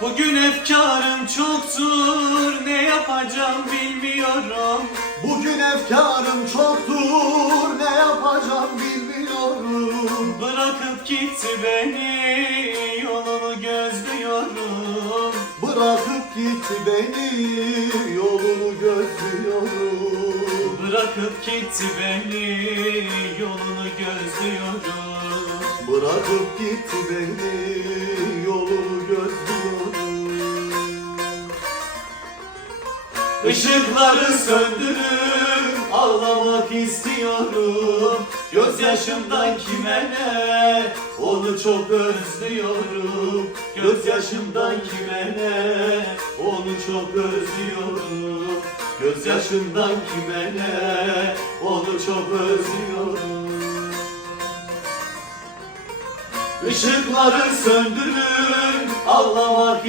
Bugün efkarım çoktur, ne yapacağım bilmiyorum. Bugün efkarım çoktur, ne yapacağım bilmiyorum. Bırakıp gitti beni, yolunu gözlüyorum. Bırakıp gitti beni, yolunu gözlüyorum. Bırakıp gitti beni, yolunu gözlüyorum. Bırakıp gitti beni, yolunu gözlüyorum. Işıkları söndürüp ağlamak istiyorum. Gözyaşımdan kime ne, onu çok özlüyorum. Gözyaşımdan kime ne, onu çok özlüyorum. Gözyaşımdan kime ne, onu çok özlüyorum. Işıkları söndürün, ağlamak